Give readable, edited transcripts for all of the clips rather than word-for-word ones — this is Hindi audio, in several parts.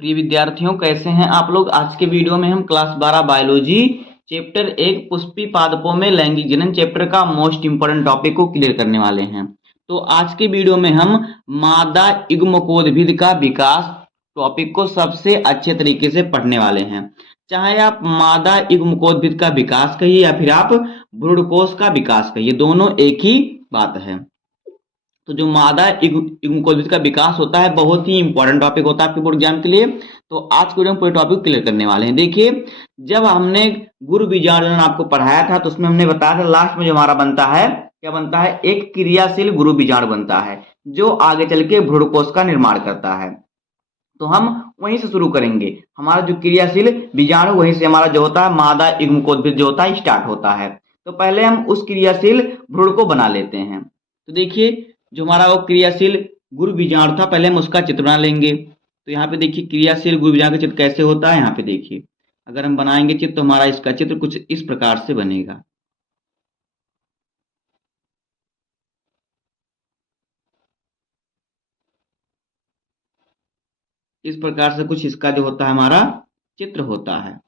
प्रिय विद्यार्थियों, कैसे हैं आप लोग। आज के वीडियो में हम क्लास 12 बायोलॉजी चैप्टर 1 पुष्पी पादपों में लैंगिक जनन चैप्टर का मोस्ट इंपोर्टेंट टॉपिक को क्लियर करने वाले हैं। तो आज के वीडियो में हम मादा युग्मकोद्भिद का विकास टॉपिक को सबसे अच्छे तरीके से पढ़ने वाले हैं। चाहे आप मादा युग्मकोद्भिद का विकास कहिए या फिर आप भ्रूणकोश का विकास कहिए, दोनों एक ही बात है। तो जो मादा युग्मकोद्भिद का विकास होता है बहुत ही इंपॉर्टेंट टॉपिक होता है आपके बोर्ड एग्जाम के लिए। तो आज को हम पूरे टॉपिक क्लियर करने वाले हैं। देखिए, जब हमने गुरु बीजाणु जनन आपको पढ़ाया था तो उसमें हमने बताया था लास्ट में जो हमारा बनता है, क्या बनता है, एक क्रियाशील गुरु बीजाणु बनता है जो आगे चल के भ्रूणकोश का निर्माण करता है। तो हम वहीं से शुरू करेंगे। हमारा जो क्रियाशील बीजाणु वहीं से हमारा जो होता है मादा युग्मकोद्भिद जो होता है स्टार्ट होता है। तो पहले हम उस क्रियाशील भ्रूण को बना लेते हैं। तो देखिए, जो हमारा वो क्रियाशील गुरु बीजाणु था, पहले हम उसका चित्र बना लेंगे। तो यहाँ पे देखिए क्रियाशील गुरु बीजाणु का चित्र कैसे होता है। यहाँ पे देखिए, अगर हम बनाएंगे चित्र तो हमारा इसका चित्र कुछ इस प्रकार से बनेगा। इस प्रकार से कुछ इसका जो होता है हमारा चित्र होता है।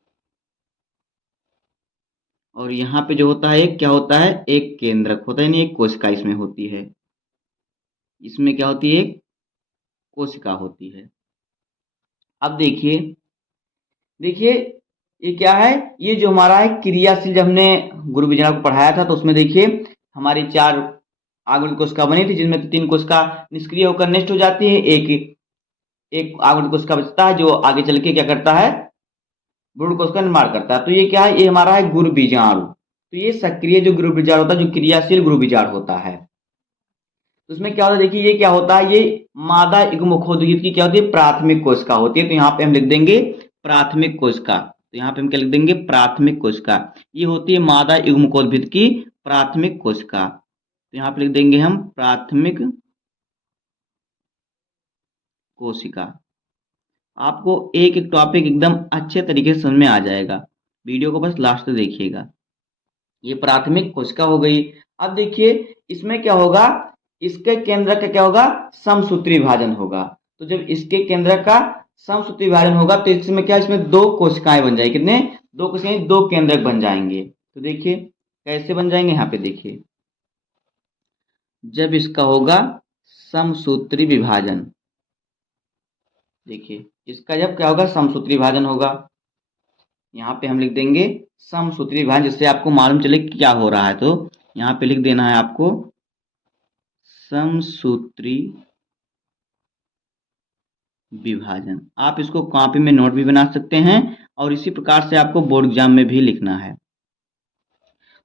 और यहाँ पे जो होता है एक क्या होता है, एक केंद्रक होता है, यानी एक कोशिका इसमें होती है। इसमें क्या होती है, एक कोशिका होती है। अब देखिए देखिए ये क्या है, ये जो हमारा है क्रियाशील, जब हमने गुरु बीजाणु को पढ़ाया था तो उसमें देखिए हमारी 4 आगुल कोशिका बनी थी, जिसमें 3 कोशिका निष्क्रिय होकर नष्ट हो जाती है, एक आगुल कोशिका बचता है जो आगे चल के क्या करता है, भ्रूण कोश का निर्माण करता है। तो ये क्या है, ये हमारा है गुरु बीजाणु। तो ये सक्रिय जो गुरु बीजाणु होता है, जो क्रियाशील गुरु बीजाणु होता है, तो उसमें क्या होता है, देखिए ये क्या होता है, ये मादा युग्मकोद्भिद की क्या होती है, प्राथमिक कोशिका होती है। तो यहाँ पे हम लिख देंगे प्राथमिक कोशिका। तो यहाँ पे हम क्या लिख देंगे, प्राथमिक कोशिका। ये होती है मादा युग्मकोद्भिद की प्राथमिक कोशिका। तो यहाँ पे लिख देंगे हम प्राथमिक कोशिका। आपको एक एक टॉपिक एकदम अच्छे तरीके से समझ में आ जाएगा, वीडियो को बस लास्ट तक देखिएगा। ये प्राथमिक कोशिका हो गई। अब देखिए इसमें क्या होगा, इसके केंद्र का क्या होगा, समसूत्री विभाजन होगा। तो जब इसके केंद्र का समसूत्री विभाजन होगा तो इसमें क्या, इसमें 2 कोशिकाएं बन जाएगी। कितने, 2 कोशिकाएं, 2 केंद्रक बन जाएंगे। तो देखिए कैसे बन जाएंगे, यहाँ पे देखिए, जब इसका होगा समसूत्री विभाजन, देखिए इसका जब क्या होगा, समसूत्री विभाजन होगा, यहाँ पे हम लिख देंगे समसूत्री विभाजन, जिससे आपको मालूम चले कि क्या हो रहा है। तो यहाँ पे लिख देना है आपको समसूत्री विभाजन। आप इसको कॉपी में नोट भी बना सकते हैं और इसी प्रकार से आपको बोर्ड एग्जाम में भी लिखना है।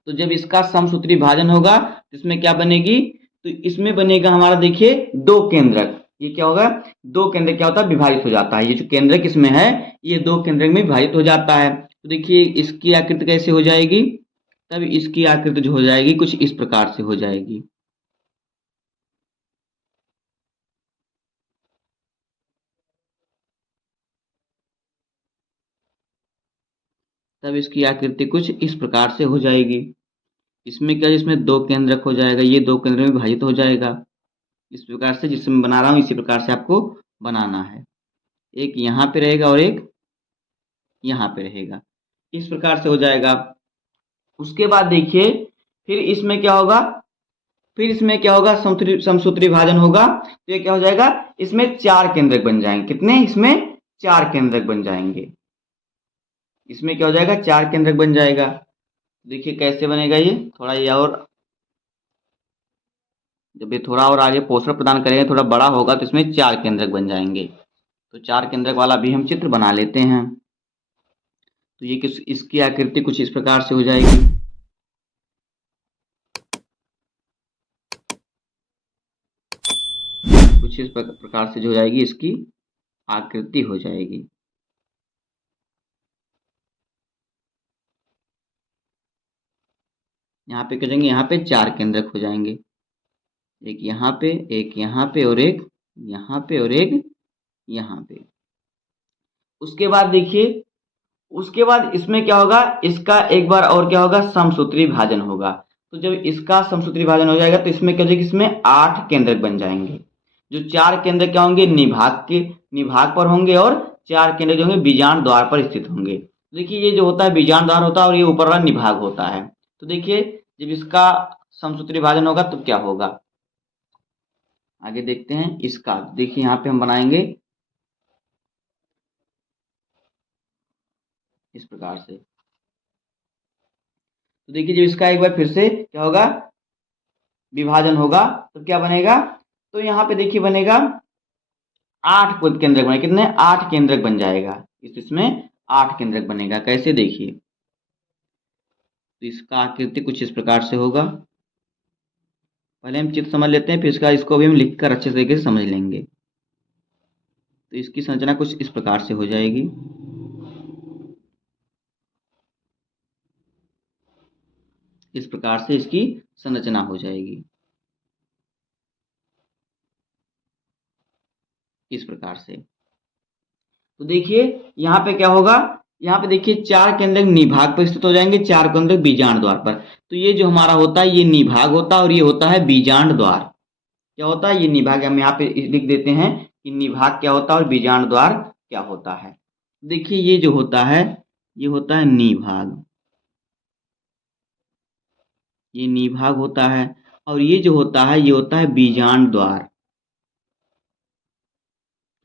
तो जब इसका समसूत्री विभाजन होगा तो इसमें क्या बनेगी, तो इसमें बनेगा हमारा देखिए 2 केंद्रक। ये क्या होगा, 2 केंद्रक क्या होता है, विभाजित हो जाता है। ये जो केंद्रक इसमें है ये 2 केंद्रक में विभाजित हो जाता है। तो देखिए इसकी आकृति कैसे हो जाएगी, तब इसकी आकृति जो हो जाएगी कुछ इस प्रकार से हो जाएगी। तब इसकी आकृति कुछ इस प्रकार से हो जाएगी। इसमें क्या, इसमें 2 केंद्रक हो जाएगा, ये 2 केंद्र में विभाजित हो जाएगा। इस प्रकार से जिसमें बना रहा हूँ इसी प्रकार से आपको बनाना है। एक यहाँ पे रहेगा और एक यहाँ पे रहेगा, इस प्रकार से हो जाएगा। उसके बाद देखिए फिर इसमें क्या होगा, फिर इसमें क्या होगा, समसूत्री विभाजन होगा। तो ये क्या हो जाएगा, इसमें 4 केंद्रक बन जाएंगे। कितने, इसमें 4 केंद्रक बन जाएंगे। इसमें क्या हो जाएगा, 4 केंद्रक बन जाएगा। देखिए कैसे बनेगा, ये थोड़ा ये और जब ये थोड़ा और आगे पोषण प्रदान करेंगे, थोड़ा बड़ा होगा तो इसमें 4 केंद्रक बन जाएंगे। तो 4 केंद्रक वाला भी हम चित्र बना लेते हैं। तो ये किस, इसकी आकृति कुछ इस प्रकार से हो जाएगी। कुछ इस प्रकार से जो हो जाएगी, इसकी आकृति हो जाएगी। यहाँ पे क्या जाएंगे, यहाँ पे 4 केंद्रक हो जाएंगे, एक यहाँ पे, एक यहाँ पे और एक यहाँ पे और एक यहाँ पे। उसके बाद देखिए, उसके बाद इसमें क्या होगा, इसका एक बार और क्या होगा, समसूत्री विभाजन होगा। तो जब इसका समसूत्री विभाजन हो जाएगा तो इसमें क्या हो जाएगा, इसमें 8 केंद्रक बन जाएंगे। जो 4 केंद्रक क्या होंगे, निभाग पर होंगे और 4 केंद्र जो होंगे बीजांड द्वार पर स्थित होंगे। देखिए ये जो होता है बीजांड द्वार होता है और ये ऊपर वाला निभाग होता है। तो देखिए जब इसका समसूत्री विभाजन होगा तो क्या होगा, आगे देखते हैं इसका। देखिए यहाँ पे हम बनाएंगे इस प्रकार से। तो देखिए जब इसका एक बार फिर से क्या होगा, विभाजन होगा तो क्या बनेगा, तो यहाँ पे देखिए बनेगा 8 केंद्रक बने, कितने 8 केंद्रक बन जाएगा। इसमें 8 केंद्रक बनेगा। कैसे, देखिए तो इसका आकृति कुछ इस प्रकार से होगा। पहले हम चित्र समझ लेते हैं, फिर इसको भी हम लिखकर अच्छे तरीके से समझ लेंगे। तो इसकी संरचना कुछ इस प्रकार से हो जाएगी। इस प्रकार से इसकी संरचना हो जाएगी, इस प्रकार से। तो देखिए यहाँ पे क्या होगा, यहाँ पे देखिए 4 केंद्रक निभाग पर स्थित हो जाएंगे, 4 केंद्रक बीजांड द्वार पर। तो ये जो हमारा होता है ये निभाग होता है और ये होता है बीजांड द्वार। क्या होता है, ये निभाग, हम यहाँ पे लिख देते हैं कि निभाग क्या होता है और बीजांड द्वार क्या होता है। देखिए ये जो होता है ये होता है निभाग, ये निभाग होता है, और ये जो होता है ये होता है बीजांड द्वार।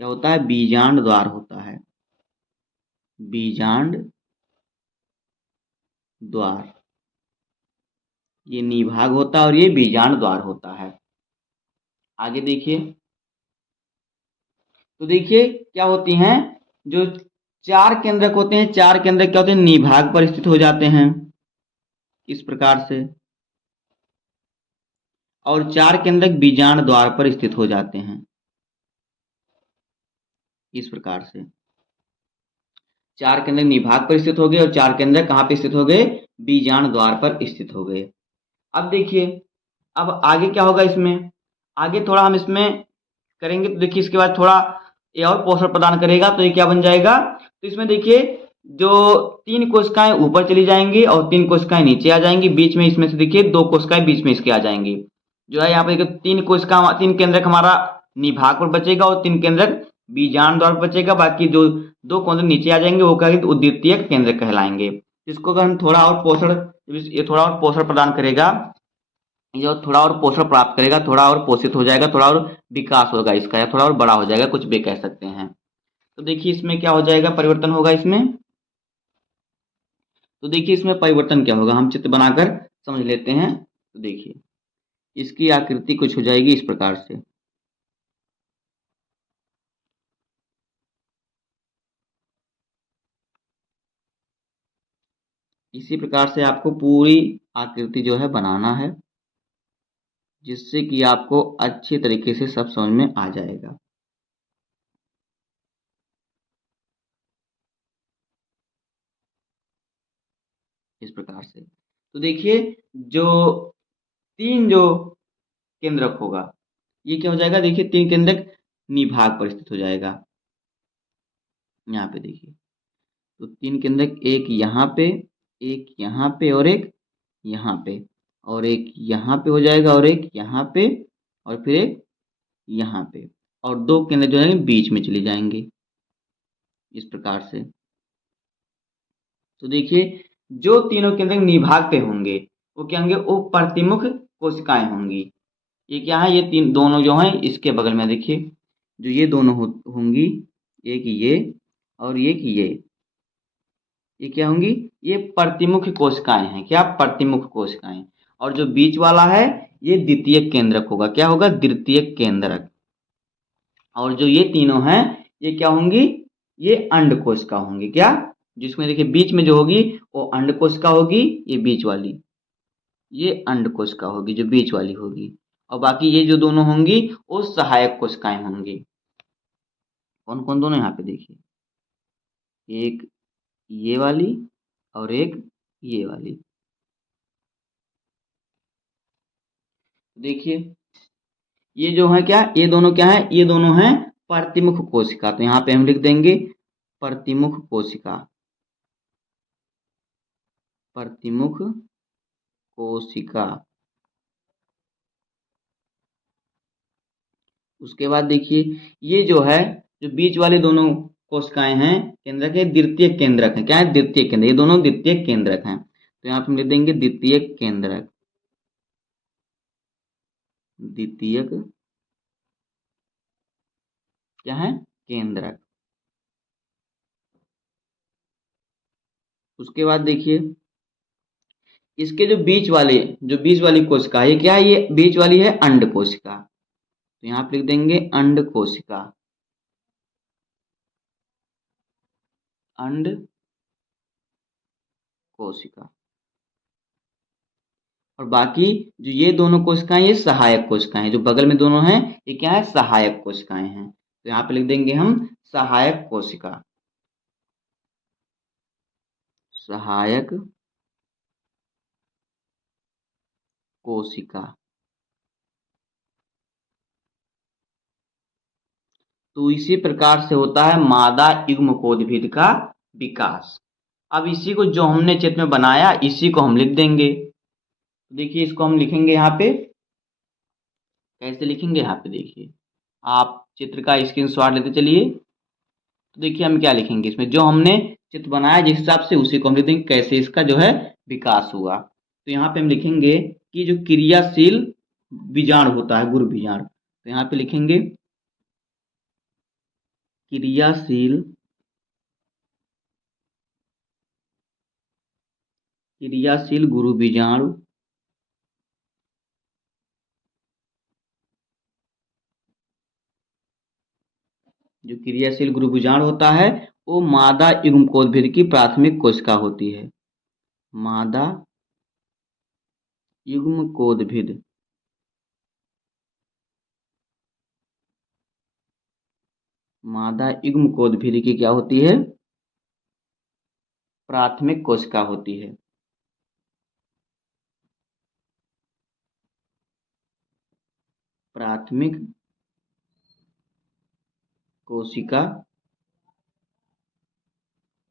क्या होता है, बीजांड द्वार होता है, बीजांड द्वार। ये निभाग होता है और ये बीजांड द्वार होता है। आगे देखिए, तो देखिए क्या होती हैं, जो 4 केंद्रक होते हैं, 4 केंद्रक क्या होते हैं, निभाग पर स्थित हो जाते हैं इस प्रकार से, और 4 केंद्रक बीजांड द्वार पर स्थित हो जाते हैं इस प्रकार से। 4 केंद्रक निभाग पर स्थित हो गए और 4 केंद्रक कहाँ पे स्थित हो गए, बीजांड द्वार पर स्थित हो गए। अब देखिए अब आगे क्या होगा, इसमें आगे थोड़ा हम इसमें करेंगे। तो देखिए इसके बाद थोड़ा ये और पोषण प्रदान करेगा, तो ये क्या बन जाएगा, तो इसमें देखिए जो 3 कोशिकाएं ऊपर चली जाएंगी और 3 कोशिकाएं नीचे आ जाएंगी। बीच में इसमें से देखिए 2 कोशिकाएं बीच में इसके आ जाएंगी। जो है यहाँ पे देखिए 3 कोशिका, 3 केंद्रक हमारा निभाग पर बचेगा और 3 केंद्रक बीजांड द्वार पर बचेगा। बाकी जो 2 केंद्रक नीचे आ जाएंगे वो क्या उद्वितीयक केंद्रक कहलाएंगे। इसको अगर हम थोड़ा और पोषण, ये थोड़ा और पोषण प्रदान करेगा, ये थोड़ा और पोषण प्राप्त करेगा, थोड़ा और पोषित हो जाएगा, थोड़ा और विकास होगा इसका, या थोड़ा और बड़ा हो जाएगा, कुछ भी कह सकते हैं। तो देखिए इसमें क्या हो जाएगा, परिवर्तन होगा इसमें। तो देखिए इसमें परिवर्तन क्या होगा, हम चित्र बनाकर समझ लेते हैं। तो देखिए इसकी आकृति कुछ हो जाएगी इस प्रकार से। इसी प्रकार से आपको पूरी आकृति जो है बनाना है, जिससे कि आपको अच्छे तरीके से सब समझ में आ जाएगा। इस प्रकार से तो देखिए जो 3 जो केंद्रक होगा ये क्या हो जाएगा, देखिए 3 केंद्रक निभाग पर स्थित हो जाएगा। यहाँ पे देखिए तो 3 केंद्रक, एक यहाँ पे, एक यहाँ पे और एक यहाँ पे, और एक यहाँ पे हो जाएगा और एक यहाँ पे, और फिर एक यहाँ पे, और 2 केंद्र जो है बीच में चले जाएंगे इस प्रकार से। तो देखिए जो तीनों केंद्र निभाग पे होंगे वो क्या होंगे, वो प्रतिमुख कोशिकाएं होंगी। ये क्या है, ये तीन दोनों जो हैं इसके बगल में देखिए जो ये दोनों होंगी, एक ये और एक ये क्या होंगी, ये प्रतिमुख कोशिकाएं हैं। क्या, प्रतिमुख कोशिकाएं। और जो बीच वाला है ये द्वितीय केंद्रक होगा। क्या होगा, द्वितीय केंद्रक। और जो ये तीनों हैं ये क्या होंगी, ये अंड कोशिका होंगी। क्या, जिसमें देखिए बीच में जो होगी वो अंड कोशिका होगी, ये बीच वाली, ये अंड कोशिका होगी जो बीच वाली होगी। और बाकी ये जो दोनों होंगी वो सहायक कोशिकाएं होंगी। कौन कौन दोनों, यहाँ पे देखिए, एक ये वाली और एक ये वाली। देखिए ये जो है क्या, ये दोनों क्या है, ये दोनों हैं प्रतिमुख कोशिका। तो यहाँ पे हम लिख देंगे प्रतिमुख कोशिका, प्रतिमुख कोशिका। उसके बाद देखिए ये जो है, जो बीच वाले दोनों कोशिकाएं हैं, केंद्रक है, द्वितीयक केंद्रक है। क्या है? द्वितीयक केंद्र। ये दोनों द्वितीयक केंद्रक हैं, तो यहाँ पे हम लिख देंगे द्वितीयक केंद्रक। द्वितीयक क्या है? केंद्रक। उसके बाद देखिए इसके जो बीच वाली कोशिका, ये क्या है? ये बीच वाली है अंड कोशिका, तो यहाँ पे लिख देंगे अंड कोशिका। अंड कोशिका। और बाकी जो ये दोनों कोशिकाएं, ये सहायक कोशिकाएं हैं। जो बगल में दोनों हैं, ये क्या है? सहायक कोशिकाएं हैं, तो यहाँ पे लिख देंगे हम सहायक कोशिका। सहायक कोशिका। तो इसी प्रकार से होता है मादा युग्मकोद्भिद का विकास। अब इसी को जो हमने चित्र में बनाया, इसी को हम लिख देंगे। देखिए इसको हम लिखेंगे यहाँ पे, कैसे लिखेंगे? यहाँ पे देखिए, आप चित्र का स्क्रीनशॉट लेते चलिए। तो देखिए हम क्या लिखेंगे इसमें, जो हमने चित्र बनाया जिस हिसाब से, उसी को हम लिख देंगे कैसे इसका जो है विकास हुआ। तो यहाँ पे हम लिखेंगे कि जो क्रियाशील बीजाणु होता है, गुरु बीजाणु, तो यहाँ पे लिखेंगे क्रियाशील गुरु बीजाणु जो क्रियाशील गुरु बीजाणु होता है, वो मादा युग्मकोद्भिद की प्राथमिक कोशिका होती है। मादा युग्मकोद्भिद मादा युग्मकोद्भिद की क्या होती है? प्राथमिक कोशिका होती है। प्राथमिक कोशिका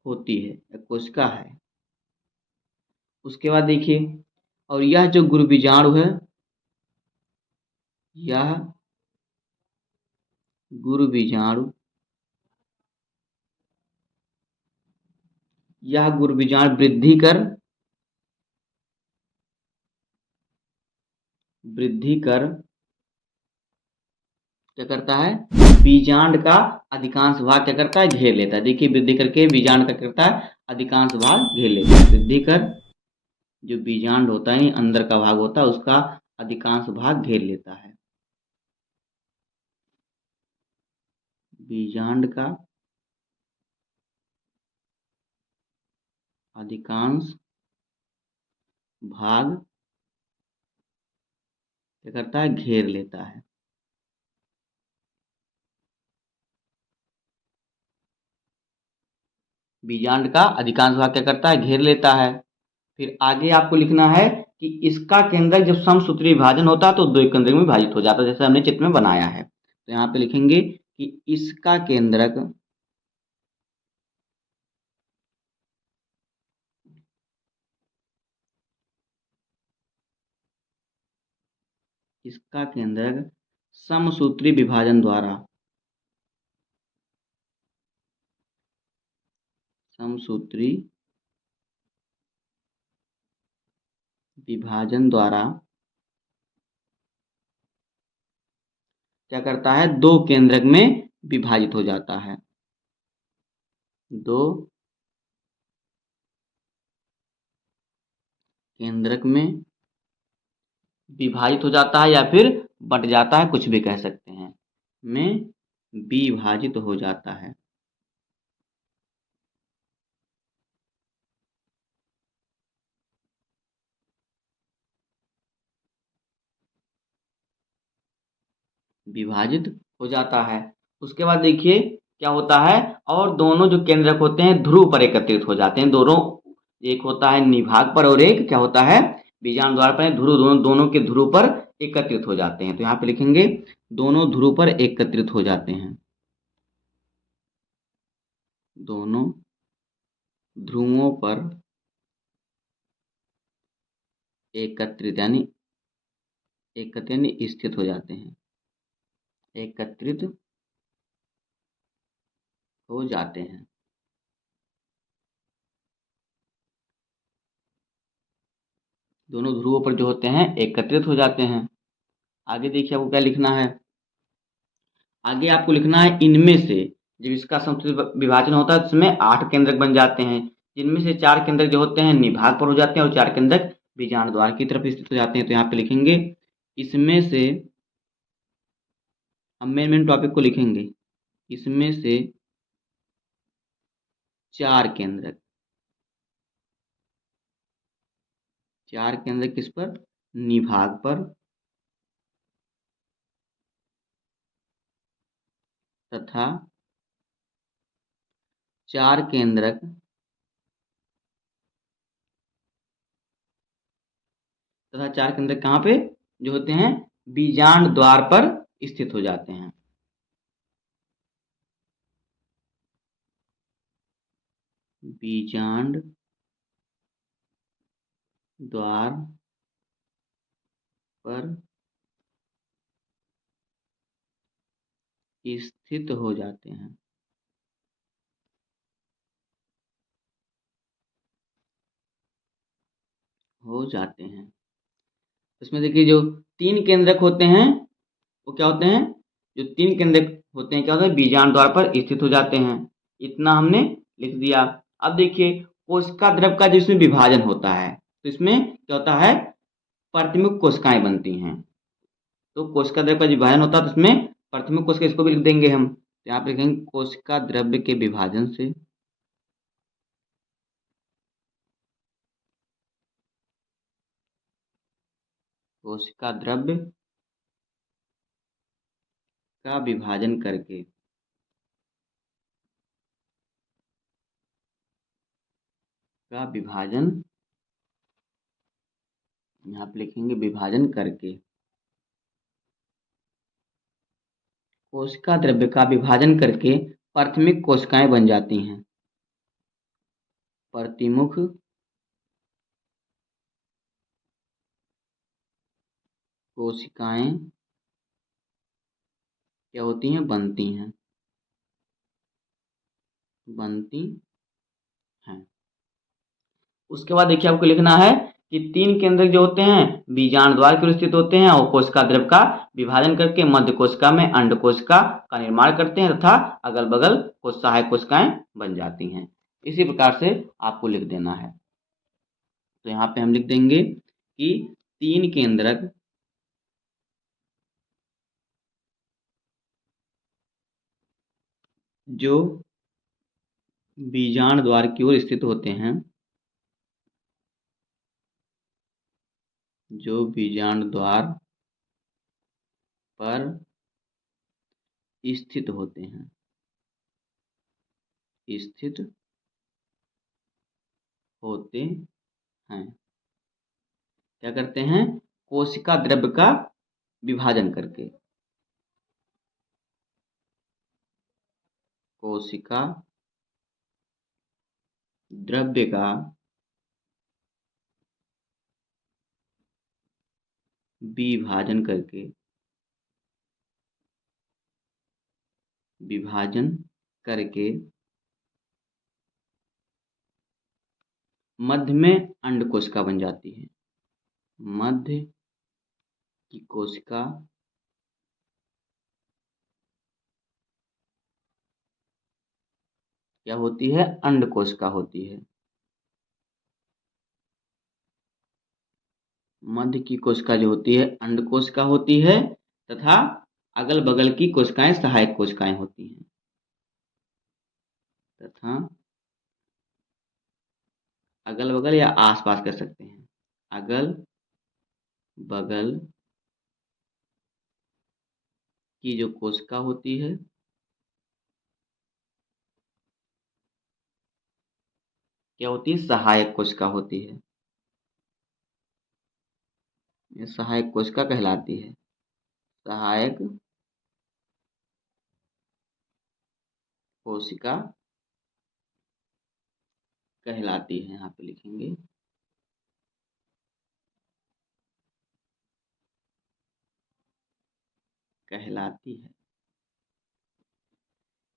होती है या कोशिका है। उसके बाद देखिए, और यह जो गुरु बीजाणु है, यह गुरु बीजाणु वृद्धि कर क्या करता है? बीजांड का अधिकांश भाग क्या करता है? घेर लेता है। देखिए वृद्धि करके बीजांड का करता है, अधिकांश भाग घेर लेता है। वृद्धि कर जो बीजांड होता है, अंदर का भाग होता है, उसका अधिकांश भाग घेर लेता है। बीजांड का अधिकांश भाग क्या करता है? घेर लेता है। बीजांड का अधिकांश भाग क्या करता है? घेर लेता है। फिर आगे आपको लिखना है कि इसका केंद्रक जब समसूत्री विभाजन होता है तो दो केंद्रक में विभाजित हो जाता है, जैसे हमने चित्र में बनाया है। तो यहाँ पे लिखेंगे कि इसका केंद्रक समसूत्री विभाजन द्वारा समसूत्री विभाजन द्वारा क्या करता है? दो केंद्रक में विभाजित हो जाता है। दो केंद्रक में विभाजित हो जाता है, या फिर बंट जाता है, कुछ भी कह सकते हैं, में विभाजित हो जाता है। विभाजित हो जाता है। उसके बाद देखिए क्या होता है, और दोनों जो केंद्रक होते हैं ध्रुव पर एकत्रित हो जाते हैं। दोनों, एक होता है निभाग पर और एक क्या होता है? बीजांड द्वार पर। ध्रुव, दोनों के ध्रुव पर एकत्रित हो जाते हैं। तो यहाँ पे लिखेंगे दोनों ध्रुव पर एकत्रित हो जाते हैं। दोनों ध्रुवों पर एकत्रित यानी स्थित हो जाते हैं। एकत्रित हो जाते हैं। दोनों ध्रुवों पर जो होते हैं एकत्रित हो जाते हैं। आगे देखिए आपको क्या लिखना है। आगे आपको लिखना है इनमें से, जब इसका संतुलित विभाजन होता है इसमें 8 केंद्रक बन जाते हैं, जिनमें से 4 केंद्रक जो होते हैं निभाग पर हो जाते हैं और 4 केंद्रक बीजांड द्वार की तरफ स्थित हो जाते हैं। तो यहाँ पे लिखेंगे इसमें से, हम मेन टॉपिक को लिखेंगे, इसमें से 4 केंद्रक, 4 केंद्रक किस पर, निभाग पर, तथा 4 केंद्रक तथा 4 केंद्रक कहाँ पे जो होते हैं, बीजांड द्वार पर स्थित हो जाते हैं। बीजांड द्वार पर स्थित हो जाते हैं। हो जाते हैं। इसमें देखिए जो 3 केंद्रक होते हैं वो क्या होते हैं, जो 3 केंद्रक होते हैं क्या होता है, बीजांड द्वार पर स्थित हो जाते हैं। इतना हमने लिख दिया। अब देखिए कोशिका द्रव का जिसमें विभाजन होता है तो इसमें क्या होता है, प्रतिमुख कोशिकाएं बनती हैं। तो कोशिका द्रव का विभाजन होता है तो इसमें प्रतिमुख कोशिका, इसको भी लिख देंगे हम। तो यहाँ पे लिखेंगे कोशिका द्रव्य के विभाजन से, कोशिका द्रव्य का विभाजन करके, का विभाजन, यहाँ पे लिखेंगे विभाजन करके, कोशिका द्रव्य का विभाजन करके प्राथमिक कोशिकाएं बन जाती हैं। प्रतिमुख कोशिकाएं क्या होती हैं, बनती हैं, बनती हैं। उसके बाद देखिए आपको लिखना है कि 3 केंद्रक जो होते हैं बीजांड द्वार की ओर स्थित होते हैं और कोशिका द्रव का विभाजन करके मध्य कोशिका में अंड कोशिका का निर्माण करते हैं तथा अगल बगल कुछ सहायक कोशिकाएं बन जाती हैं। इसी प्रकार से आपको लिख देना है। तो यहाँ पे हम लिख देंगे कि 3 केंद्रक जो बीजांड द्वार की ओर स्थित होते हैं, जो बीजांड द्वार पर स्थित होते हैं, स्थित होते हैं, क्या करते हैं, कोशिका द्रव्य का विभाजन करके, कोशिका द्रव्य का विभाजन करके, विभाजन करके मध्य में अंड कोशिका बन जाती है। मध्य की कोशिका क्या होती है, अंड कोशिका होती है। मध्य की कोशिका जो होती है अंड कोशिका होती है तथा अगल बगल की कोशिकाएं सहायक कोशिकाएं होती हैं, तथा अगल बगल या आसपास कर सकते हैं, अगल बगल की जो कोशिका होती है क्या होती है, सहायक कोशिका होती है। ये सहायक कोशिका कहलाती है, सहायक कोशिका कहलाती है। यहाँ पे लिखेंगे कहलाती है।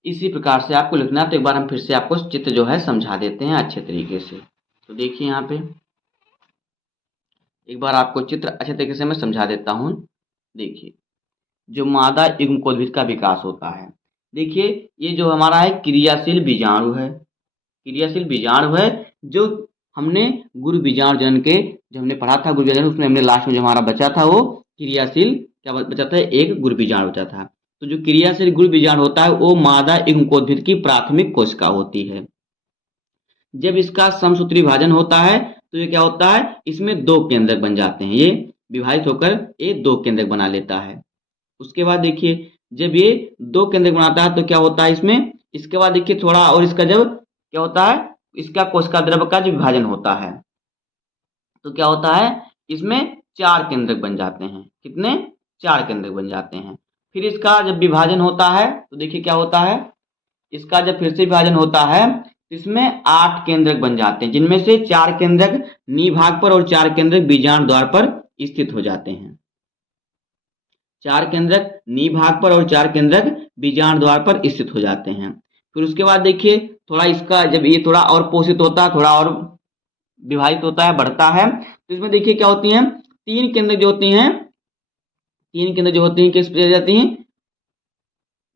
इसी प्रकार से आपको लिखना है। तो एक बार हम फिर से आपको चित्र जो है समझा देते हैं अच्छे तरीके से। तो देखिए यहाँ पे एक बार आपको चित्र अच्छे तरीके से मैं समझा देता हूँ। देखिए जो मादा युग्मकोद्भिद का विकास होता है, देखिए ये जो हमारा है क्रियाशील बीजाणु है, क्रियाशील बीजाणु है जो हमने गुरु बीजाणु जनन के जब हमने पढ़ा था गुरु बीजाणु, उसमें हमने लास्ट में जो हमारा बचा था वो क्रियाशील क्या बचा था, एक गुरु बीजाणु बचा था। तो जो क्रियाशील गुरु बीजाणु होता है वो मादा युग्मकोद्भिद की प्राथमिक कोशिका होती है। जब इसका समसूत्री विभाजन होता है तो ये क्या होता है, इसमें दो केंद्रक बन जाते हैं, ये विभाजित होकर ये दो केंद्रक बना लेता है। उसके बाद देखिए जब ये दो केंद्रक बनाता है तो क्या होता है इसमें, इसके बाद देखिए थोड़ा और इसका जब क्या होता है, इसका कोशिका द्रव्य का जो विभाजन होता है तो क्या होता है, इसमें चार केंद्रक बन जाते हैं। कितने, चार केंद्रक बन जाते हैं। फिर इसका जब विभाजन होता है तो देखिए क्या होता है, इसका जब फिर से विभाजन होता है तो इसमें 8 केंद्रक बन जाते हैं, जिनमें से 4 केंद्रक निभाग पर और 4 केंद्रक बीजांड द्वार पर स्थित हो जाते हैं। 4 केंद्रक निभाग पर और 4 केंद्रक बीजांड द्वार पर स्थित हो जाते हैं। फिर उसके बाद देखिए थोड़ा इसका जब ये थोड़ा और पोषित होता है, थोड़ा और विभाजित होता है, बढ़ता है, तो इसमें देखिए क्या होती हैं, 3 केंद्रक जो होती हैं, 3 केंद्रक जो होती हैं किस पे चली जाती हैं,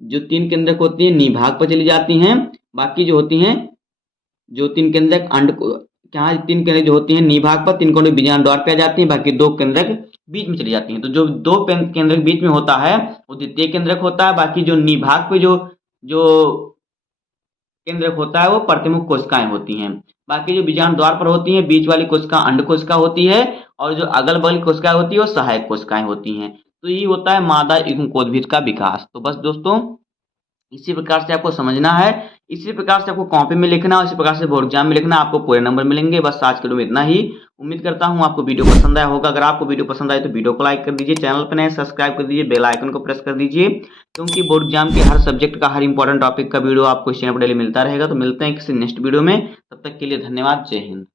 जो 3 केंद्रक होती हैं निभाग पर चली जाती हैं। बाकी जो होती हैं जो 3 केंद्रक अंड क्या 3 केंद्रक जो होती हैं निभाग पर, 3 केंद्रक बीजांड द्वार पे आ जाती हैं, बाकी 2 केंद्रक बीच में चली जाती हैं। तो जो 2 केंद्रक बीच में होता है वो द्वितीय केंद्रक होता है, बाकी जो निभाग पे जो जो केंद्रक होता है वो प्रतिमुख कोशिकाएं होती हैं। बाकी जो बीजांड द्वार पर होती हैं बीच वाली कोशिका अंड कोशिका होती है, और जो अगल बगल कोशिकाएं होती है वो सहायक कोशिकाएं होती हैं। तो यही होता है मादा युग्मकोद्भिद का विकास। तो बस दोस्तों इसी प्रकार से आपको समझना है, इसी प्रकार से आपको कॉपी में लिखना है, इसी प्रकार से बोर्ड एग्जाम में लिखना, आपको पूरे नंबर मिलेंगे। बस आज के लिए इतना ही। उम्मीद करता हूं आपको वीडियो पसंद आया होगा। अगर आपको वीडियो पसंद आए तो वीडियो को लाइक कर दीजिए, चैनल पर नए सब्सक्राइब कर दीजिए, बेल आइकन को प्रेस कर दीजिए, क्योंकि बोर्ड एग्जाम के हर सब्जेक्ट का हर इंपॉर्टेंट टॉपिक का वीडियो आपको इस चैनल पर डेली मिलता रहेगा। तो मिलते हैं किसी नेक्स्ट वीडियो में, तब तक के लिए धन्यवाद। जय हिंद।